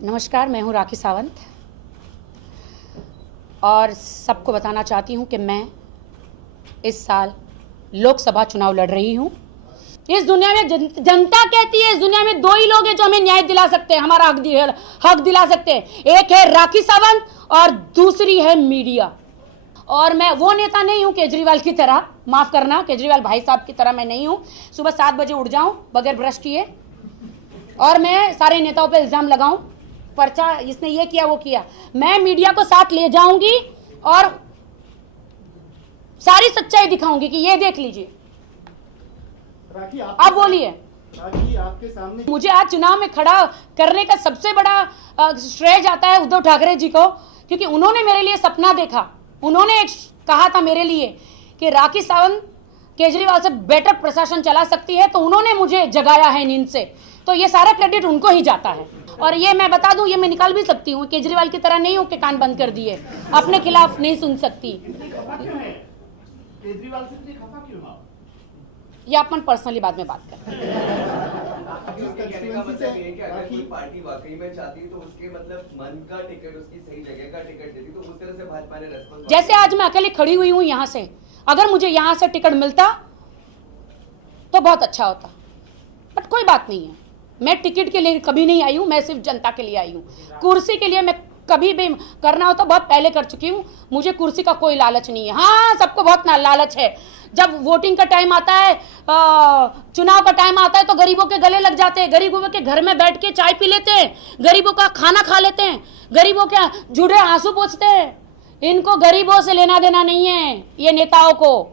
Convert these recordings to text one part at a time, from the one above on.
नमस्कार, मैं हूँ राखी सावंत और सबको बताना चाहती हूँ कि मैं इस साल लोकसभा चुनाव लड़ रही हूँ। इस दुनिया में जनता कहती है, इस दुनिया में दो ही लोग हैं जो हमें न्याय दिला सकते हैं, हमारा हक दिला सकते हैं। एक है राखी सावंत और दूसरी है मीडिया। और मैं वो नेता नहीं हूँ केजरीवाल की तरह, माफ़ करना, केजरीवाल भाई साहब की तरह मैं नहीं हूँ। सुबह 7 बजे उठ जाऊँ बगैर ब्रश किए और मैं सारे नेताओं पर इल्ज़ाम लगाऊँ, पर्चा इसने ये किया वो किया। मैं मीडिया को साथ ले जाऊंगी और सारी सच्चाई दिखाऊंगी कि ये देख लीजिए। आप बोलिए। आपके सामने मुझे आज चुनाव में खड़ा करने का सबसे बड़ा श्रेय जाता है उद्धव ठाकरे जी को, क्योंकि उन्होंने मेरे लिए सपना देखा। उन्होंने कहा था मेरे लिए कि राखी सावंत केजरीवाल से बेटर प्रशासन चला सकती है, तो उन्होंने मुझे जगाया है नींद से। तो ये सारा क्रेडिट उनको ही जाता है। और ये मैं बता दूं, ये मैं निकाल भी सकती हूँ, केजरीवाल की तरह नहीं हूँ कि कान बंद कर दिए, अपने खिलाफ नहीं सुन सकती। केजरीवाल से इतनी खफा क्यों आप? ये अपन पर्सनली बाद में बात करते हैं। अगर कोई पार्टी वाकई में चाहती तो उसके मतलब मन का टिकट, उसकी सही जगह का टिकट देती, तो उस तरह से भाजपा ने रेस्पॉन्स। जैसे आज मैं अकेले खड़ी हुई हूँ यहाँ से, अगर मुझे यहाँ से टिकट मिलता तो बहुत अच्छा होता, बट कोई बात नहीं है। मैं टिकट के लिए कभी नहीं आई हूँ, मैं सिर्फ जनता के लिए आई हूँ। कुर्सी के लिए मैं कभी भी करना हो तो बहुत पहले कर चुकी हूँ। मुझे कुर्सी का कोई लालच नहीं है। हाँ, सबको बहुत लालच है। जब वोटिंग का टाइम आता है, चुनाव का टाइम आता है, तो गरीबों के गले लग जाते हैं, गरीबों के घर में बैठ के चाय पी लेते हैं, गरीबों का खाना खा लेते हैं, गरीबों के जुड़े आंसू पोंछते हैं। इनको गरीबों से लेना देना नहीं है। ये नेताओं को,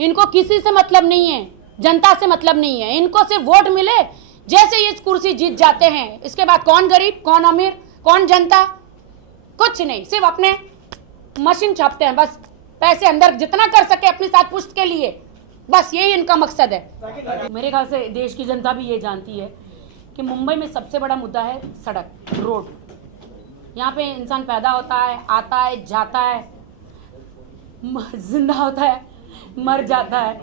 इनको किसी से मतलब नहीं है, जनता से मतलब नहीं है। इनको सिर्फ वोट मिले, जैसे ये कुर्सी जीत जाते हैं, इसके बाद कौन गरीब, कौन अमीर, कौन जनता, कुछ नहीं। सिर्फ अपने मशीन छापते हैं, बस पैसे अंदर जितना कर सके अपनी सात पुश्त के लिए, बस यही इनका मकसद है। मेरे ख्याल से देश की जनता भी ये जानती है कि मुंबई में सबसे बड़ा मुद्दा है सड़क, रोड। यहाँ पे इंसान पैदा होता है, आता है, जाता है, जिंदा होता है, मर जाता है,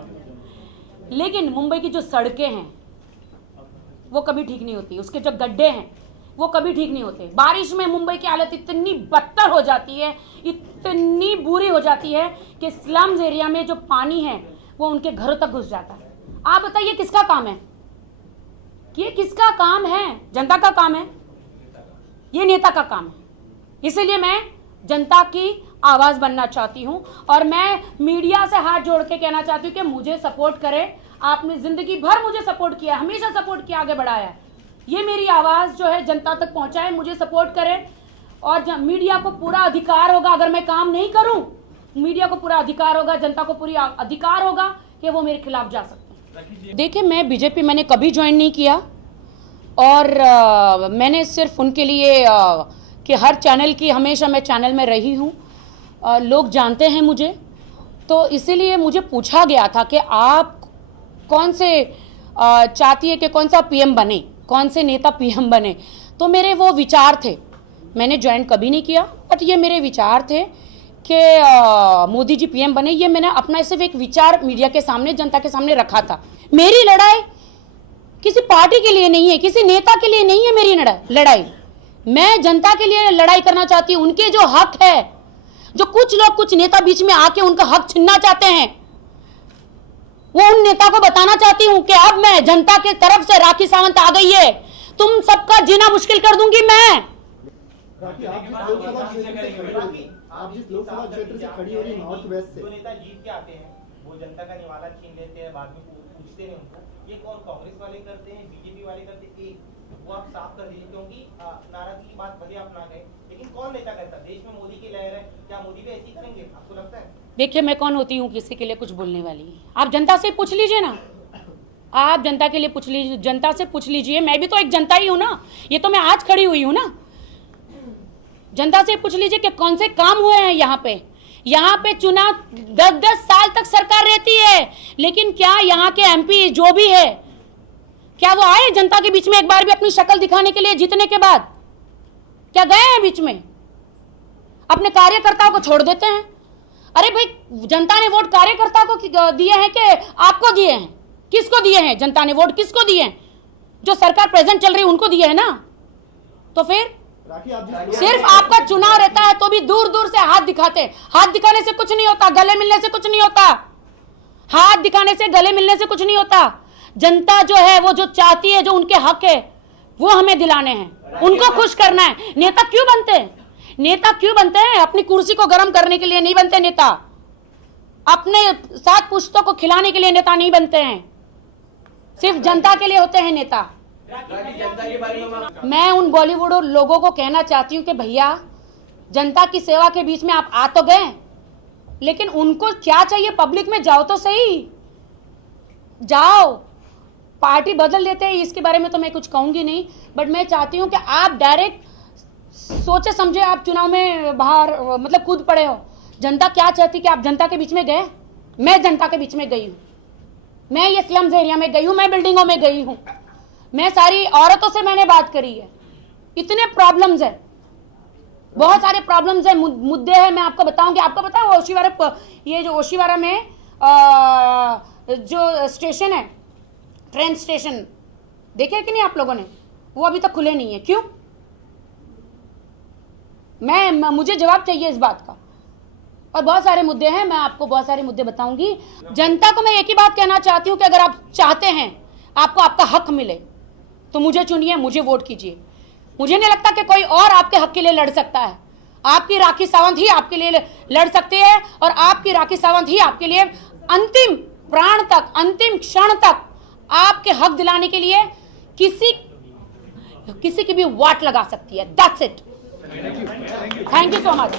लेकिन मुंबई की जो सड़कें हैं वो कभी ठीक नहीं होती। उसके जो गड्ढे हैं वो कभी ठीक नहीं होते। बारिश में मुंबई की हालत इतनी बदतर हो जाती है, इतनी बुरी हो जाती है कि स्लम्स एरिया में जो पानी है वो उनके घरों तक घुस जाता है। आप बताइए किसका काम है? ये किसका काम है? जनता का काम है, ये नेता का काम है। इसीलिए मैं जनता की आवाज बनना चाहती हूं और मैं मीडिया से हाथ जोड़ के कहना चाहती हूं कि मुझे सपोर्ट करें। आपने जिंदगी भर मुझे सपोर्ट किया, हमेशा सपोर्ट किया, आगे बढ़ाया। ये मेरी आवाज जो है जनता तक पहुंचाए, मुझे सपोर्ट करें। और मीडिया को पूरा अधिकार होगा, अगर मैं काम नहीं करूं, मीडिया को पूरा अधिकार होगा, जनता को पूरी अधिकार होगा कि वो मेरे खिलाफ जा सकते हैं। देखिए, मैं बीजेपी मैंने कभी ज्वाइन नहीं किया और मैंने सिर्फ उनके लिए कि हर चैनल की हमेशा मैं चैनल में रही हूँ, लोग जानते हैं मुझे, तो इसीलिए मुझे पूछा गया था कि आप कौन से चाहती है कि कौन सा पीएम बने, कौन से नेता पीएम बने। तो मेरे वो विचार थे, मैंने ज्वाइन कभी नहीं किया, बट ये मेरे विचार थे कि मोदी जी पीएम बने। ये मैंने अपना सिर्फ एक विचार मीडिया के सामने, जनता के सामने रखा था। मेरी लड़ाई किसी पार्टी के लिए नहीं है, किसी नेता के लिए नहीं है। मेरी लड़ाई मैं जनता के लिए लड़ाई करना चाहती हूँ। उनके जो हक है, जो कुछ लोग, कुछ नेता बीच में आके उनका हक छीनना चाहते हैं, वो उन नेता को बताना चाहती हूं कि अब मैं जनता के तरफ से राखी सावंत आ गई है, तुम सबका जीना मुश्किल कर दूंगी मैं। राखी, आप जिस लोकसभा क्षेत्र से खड़ी हो रही नॉर्थ वेस्ट से, जो नेता जीत के आते हैं वो जनता का निवाला छीन लेते हैं, बाद में पूछते हैं उनको। ये कौन कांग्रेस वाले करते हैं, बीजेपी वाले करते हैं? एक वो आप साफ कर दीजिए, क्योंकि नाराजगी की बात भले आप ना कहें, लेकिन कौन नेता करता है? देश में मोदी की लहर है, क्या मोदी भी ऐसी करेंगे, आपको लगता है? देखिए, मैं कौन होती हूँ किसी के लिए कुछ बोलने वाली? आप जनता से पूछ लीजिए ना, आप जनता के लिए पूछ लीजिए, जनता से पूछ लीजिए। मैं भी तो एक जनता ही हूँ ना, ये तो मैं आज खड़ी हुई हूँ ना। जनता से पूछ लीजिए कि कौन से काम हुए हैं यहाँ पे। यहाँ पे चुनाव 10-10 साल तक सरकार रहती है, लेकिन क्या यहाँ के एमपी जो भी है, क्या वो आए जनता के बीच में एक बार भी अपनी शक्ल दिखाने के लिए? जीतने के बाद क्या गए हैं बीच में? अपने कार्यकर्ताओं को छोड़ देते हैं। अरे भाई, जनता ने वोट कार्यकर्ता को दिए हैं कि आपको दिए हैं? किसको दिए हैं? जनता ने वोट किसको दिए हैं? जो सरकार प्रेजेंट चल रही है उनको दिए हैं ना। तो फिर राखी आप जिस सिर्फ आपका चुनाव रहता है तो भी दूर दूर से हाथ दिखाते हैं। हाथ दिखाने से कुछ नहीं होता, गले मिलने से कुछ नहीं होता। हाथ दिखाने से, गले मिलने से कुछ नहीं होता। जनता जो है वो जो चाहती है, जो उनके हक है वो हमें दिलाने हैं, उनको खुश करना है। नेता क्यों बनते हैं? नेता क्यों बनते हैं? अपनी कुर्सी को गर्म करने के लिए नहीं बनते नेता। अपने सात पुश्तों को खिलाने के लिए नेता नहीं बनते हैं। सिर्फ जनता के लिए होते हैं नेता। राखी, जनता के बारे में मैं उन बॉलीवुड लोगों को कहना चाहती हूँ कि भैया, जनता की सेवा के बीच में आप आ तो गए, लेकिन उनको क्या चाहिए? पब्लिक में जाओ तो सही, जाओ। पार्टी बदल लेते हैं इसके बारे में तो मैं कुछ कहूंगी नहीं, बट मैं चाहती हूँ कि आप डायरेक्ट सोचे समझे आप चुनाव में बाहर मतलब कूद पड़े हो। जनता क्या चाहती कि आप जनता के बीच में गए? मैं जनता के बीच में गई हूँ, मैं ये स्लम्स एरिया में गई हूँ, मैं बिल्डिंगों में गई हूँ, मैं सारी औरतों से मैंने बात करी है। इतने प्रॉब्लम्स है, बहुत सारे प्रॉब्लम्स है, मुद्दे हैं। मैं आपको बताऊंगी। आपको पता है ओशीवारा, ये जो ओशीवारा में जो स्टेशन है, ट्रेन स्टेशन, देखे कि नहीं आप लोगों ने? वो अभी तक खुले नहीं है। क्यों? मुझे जवाब चाहिए इस बात का। और बहुत सारे मुद्दे हैं, मैं आपको बहुत सारे मुद्दे बताऊंगी। जनता को मैं एक ही बात कहना चाहती हूँ कि अगर आप चाहते हैं आपको आपका हक मिले तो मुझे चुनिए, मुझे वोट कीजिए। मुझे नहीं लगता कि कोई और आपके हक के लिए लड़ सकता है। आपकी राखी सावंत ही आपके लिए लड़ सकती है, और आपकी राखी सावंत ही आपके लिए अंतिम प्राण तक, अंतिम क्षण तक आपके हक दिलाने के लिए किसी की भी वाट लगा सकती है। That's it. Thank you so much.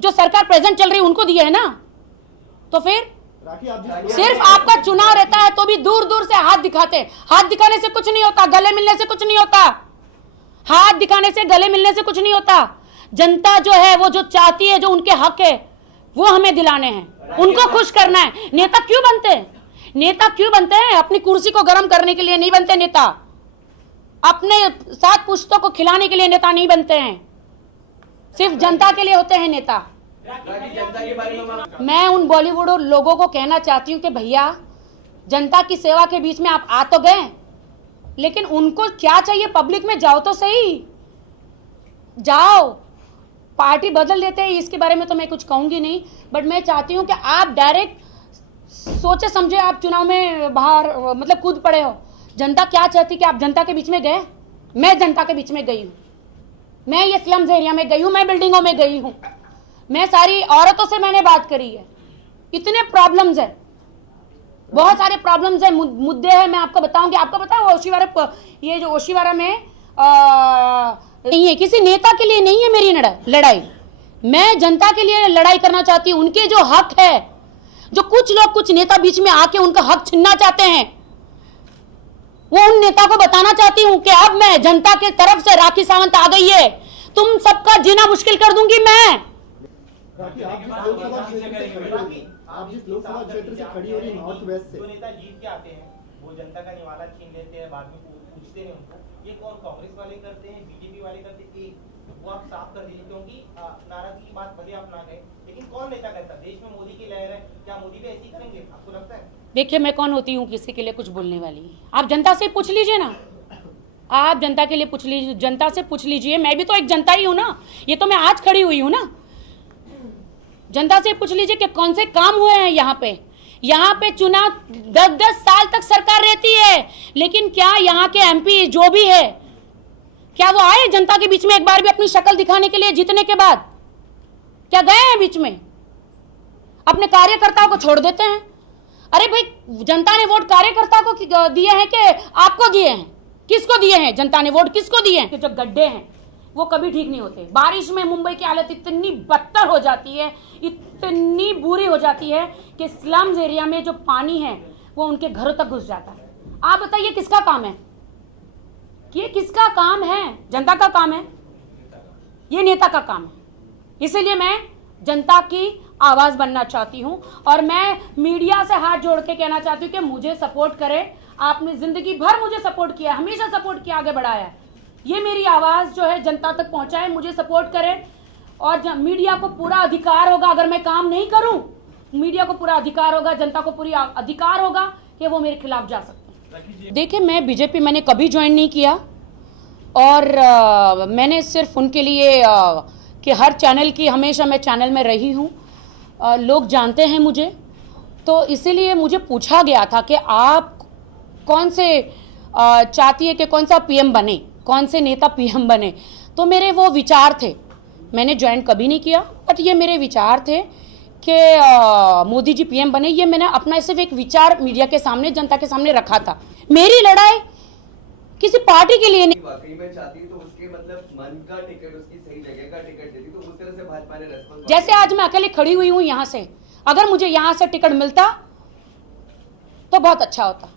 जो सरकार प्रेजेंट चल रही है उनको दिए है ना, तो फिर राखी आप जिस सिर्फ आपका चुनाव रहता है तो भी दूर दूर से हाथ दिखाते हैं। हाथ दिखाने से कुछ नहीं होता, गले मिलने से कुछ नहीं होता। हाथ दिखाने से, गले मिलने से कुछ नहीं होता। जनता जो है वो जो चाहती है, जो उनके हक है वो हमें दिलाने हैं, उनको खुश करना है। नेता क्यों बनते हैं? नेता क्यों बनते हैं? अपनी कुर्सी को गर्म करने के लिए नहीं बनते नेता। अपने सात पुश्तों को खिलाने के लिए नेता नहीं बनते हैं। सिर्फ जनता के लिए होते हैं नेता। राखी, जनता के बारे में मैं उन बॉलीवुड लोगों को कहना चाहती हूँ कि भैया, जनता की सेवा के बीच में आप आ तो गए, लेकिन उनको क्या चाहिए? पब्लिक में जाओ तो सही, जाओ। पार्टी बदल लेते हैं इसके बारे में तो मैं कुछ कहूंगी नहीं, बट मैं चाहती हूँ कि आप डायरेक्ट सोचे समझे आप चुनाव में बाहर मतलब कूद पड़े हो। जनता क्या चाहती कि आप जनता के बीच में गए? मैं जनता के बीच में गई हूँ, मैं ये स्लम्स एरिया में गई हूँ, मैं बिल्डिंगों में गई हूँ, मैं सारी औरतों से मैंने बात करी है। इतने प्रॉब्लम्स है, बहुत सारे प्रॉब्लम्स है, मुद्दे हैं। मैं आपको बताऊंगी। आपको पता है ओशीवारा, ये जो ओशीवारा में नहीं है, किसी नेता के लिए नहीं है मेरी लड़ाई। मैं जनता के लिए लड़ाई करना चाहती हूँ। उनके जो हक है, जो कुछ लोग, कुछ नेता बीच में आके उनका हक छीनना चाहते हैं, वो उन नेता को बताना चाहती हूँ कि अब मैं जनता के तरफ से राखी सावंत आ गई है, तुम सबका जीना मुश्किल कर दूंगी मैं। राखी आप जिस लोकसभा क्षेत्र से खड़ी हो रही नॉर्थ वेस्ट से, जो नेता जीत के आते हैं वो जनता का निवाला छीन लेते हैं, बाद में पूछते नहीं उनको। ये कौन कांग्रेस वाले करते हैं, बीजेपी वाले करते हैं? एक वो आप साफ कर दीजिए, क्योंकि नाराजगी की बात भले आप ना कहें, लेकिन कौन नेता करता? देश में मोदी की लहर है, क्या मोदी भी ऐसी करेंगे? आपको लगता है? देखिए, मैं कौन होती हूँ किसी के लिए कुछ बोलने वाली? आप जनता से पूछ लीजिए ना, आप जनता के लिए पूछ लीजिए, जनता से पूछ लीजिए। मैं भी तो एक जनता ही हूँ ना, ये तो मैं आज खड़ी हुई हूँ ना। जनता से पूछ लीजिए कि कौन से काम हुए हैं यहाँ पे। यहाँ पे चुनाव 10-10 साल तक सरकार रहती है, लेकिन क्या यहाँ के एमपी जो भी है, क्या वो आए जनता के बीच में एक बार भी अपनी शक्ल दिखाने के लिए? जीतने के बाद क्या गए हैं बीच में? अपने कार्यकर्ताओं को छोड़ देते हैं। अरे भाई, जनता ने वोट कार्यकर्ता को दिए हैं कि आपको दिए हैं? किसको दिए हैं? जनता ने वोट किसको दिए हैं? जो गड्ढे हैं वो कभी ठीक नहीं होते। बारिश में मुंबई की हालत इतनी बदतर हो जाती है, इतनी बुरी हो जाती है कि स्लम्स एरिया में जो पानी है वो उनके घरों तक घुस जाता है। आप बताइए किसका काम है? ये किसका काम है? जनता का काम है, ये नेता का काम है। इसीलिए मैं जनता की आवाज बनना चाहती हूं, और मैं मीडिया से हाथ जोड़ के कहना चाहती हूं कि मुझे सपोर्ट करें। आपने जिंदगी भर मुझे सपोर्ट किया, हमेशा सपोर्ट किया, आगे बढ़ाया। ये मेरी आवाज जो है जनता तक पहुंचाए, मुझे सपोर्ट करें। और मीडिया को पूरा अधिकार होगा, अगर मैं काम नहीं करूं, मीडिया को पूरा अधिकार होगा, जनता को पूरी अधिकार होगा कि वो मेरे खिलाफ जा सकते हैं। देखिए, मैं बीजेपी मैंने कभी ज्वाइन नहीं किया, और मैंने सिर्फ उनके लिए कि हर चैनल की हमेशा मैं चैनल में रही हूँ, लोग जानते हैं मुझे, तो इसीलिए मुझे पूछा गया था कि आप कौन से चाहती है कि कौन सा पीएम बने, कौन से नेता पीएम बने। तो मेरे वो विचार थे, मैंने ज्वाइन कभी नहीं किया, बट ये मेरे विचार थे कि मोदी जी पीएम बने। ये मैंने अपना सिर्फ एक विचार मीडिया के सामने, जनता के सामने रखा था। मेरी लड़ाई किसी पार्टी के लिए नहीं। वाकई में चाहती तो उसके मतलब मन का टिकट, उसकी सही जगह का टिकट देती तो उस तरह से भाजपा ने रेस्पॉन्स। जैसे आज मैं अकेले खड़ी हुई हूँ यहाँ से, अगर मुझे यहाँ से टिकट मिलता तो बहुत अच्छा होता,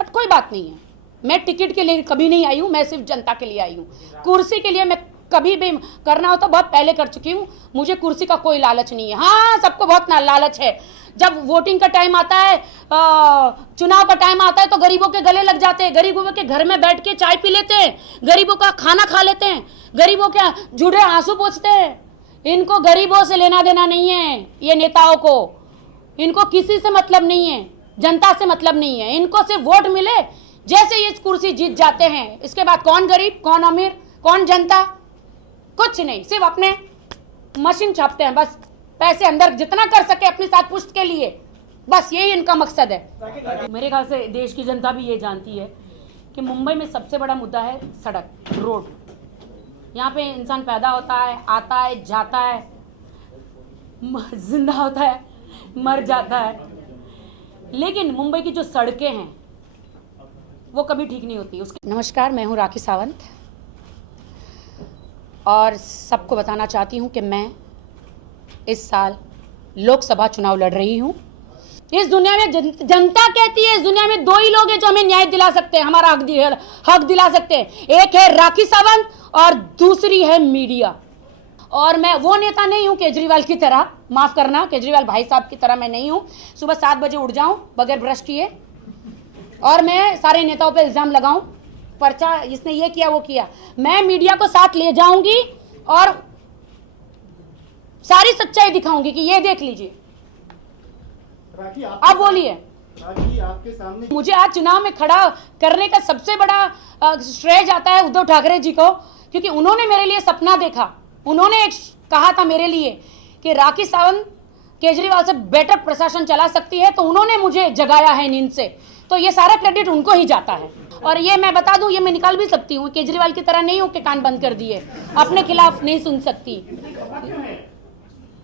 बट कोई बात नहीं है। मैं टिकट के लिए कभी नहीं आई हूँ, मैं सिर्फ जनता के लिए आई हूँ। कुर्सी के लिए मैं कभी भी करना हो तो बहुत पहले कर चुकी हूँ, मुझे कुर्सी का कोई लालच नहीं है। हाँ, सबको बहुत लालच है। जब वोटिंग का टाइम आता है, चुनाव का टाइम आता है तो गरीबों के गले लग जाते हैं, गरीबों के घर में बैठ के चाय पी लेते हैं, गरीबों का खाना खा लेते हैं, गरीबों के जुड़े आंसू पोंछते हैं। इनको गरीबों से लेना देना नहीं है, ये नेताओं को, इनको किसी से मतलब नहीं है, जनता से मतलब नहीं है। इनको सिर्फ वोट मिले, जैसे ये कुर्सी जीत जाते हैं, इसके बाद कौन गरीब, कौन अमीर, कौन जनता, कुछ नहीं, सिर्फ अपने मशीन छापते हैं बस, पैसे अंदर जितना कर सके अपनी साथ पुष्ट के लिए, बस यही इनका मकसद है। मेरे ख्याल से देश की जनता भी ये जानती है कि मुंबई में सबसे बड़ा मुद्दा है सड़क, रोड। यहाँ पे इंसान पैदा होता है, आता है, जाता है, जिंदा होता है, मर जाता है, लेकिन मुंबई की जो सड़कें हैं वो कभी ठीक नहीं होती उसके। नमस्कार, मैं हूँ राखी सावंत और सबको बताना चाहती हूँ कि मैं इस साल लोकसभा चुनाव लड़ रही हूँ। इस दुनिया में जनता कहती है, इस दुनिया में दो ही लोग हैं जो हमें न्याय दिला सकते हैं, हमारा हक दिला सकते हैं। एक है राखी सावंत और दूसरी है मीडिया। और मैं वो नेता नहीं हूँ केजरीवाल की तरह, माफ करना, केजरीवाल भाई साहब की तरह मैं नहीं हूँ। सुबह 7 बजे उठ जाऊं बगैर ब्रश किए और मैं सारे नेताओं पे इल्जाम लगाऊं, पर्चा इसने ये किया वो किया। मैं मीडिया को साथ ले जाऊंगी और सारी सच्चाई दिखाऊंगी कि ये देख लीजिए। राखी आप बोलिए। राखी आपके सामने मुझे आज चुनाव में खड़ा करने का सबसे बड़ा श्रेय जाता है उद्धव ठाकरे जी को, क्योंकि उन्होंने मेरे लिए सपना देखा। उन्होंने एक कहा था मेरे लिए कि राखी सावंत केजरीवाल से बेटर प्रशासन चला सकती है, तो उन्होंने मुझे जगाया है नींद से, तो ये सारा क्रेडिट उनको ही जाता है। और ये मैं बता दूं, ये मैं निकाल भी सकती हूँ, केजरीवाल की तरह नहीं हूँ कि कान बंद कर दिए, अपने खिलाफ नहीं सुन सकती।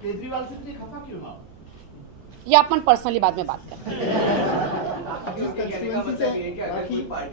केजरीवाल से खफा क्यों हो? ये अपन पर्सनली बाद में बात करते हैं। कहने का मतलब ये है कि अगर कोई पार्टी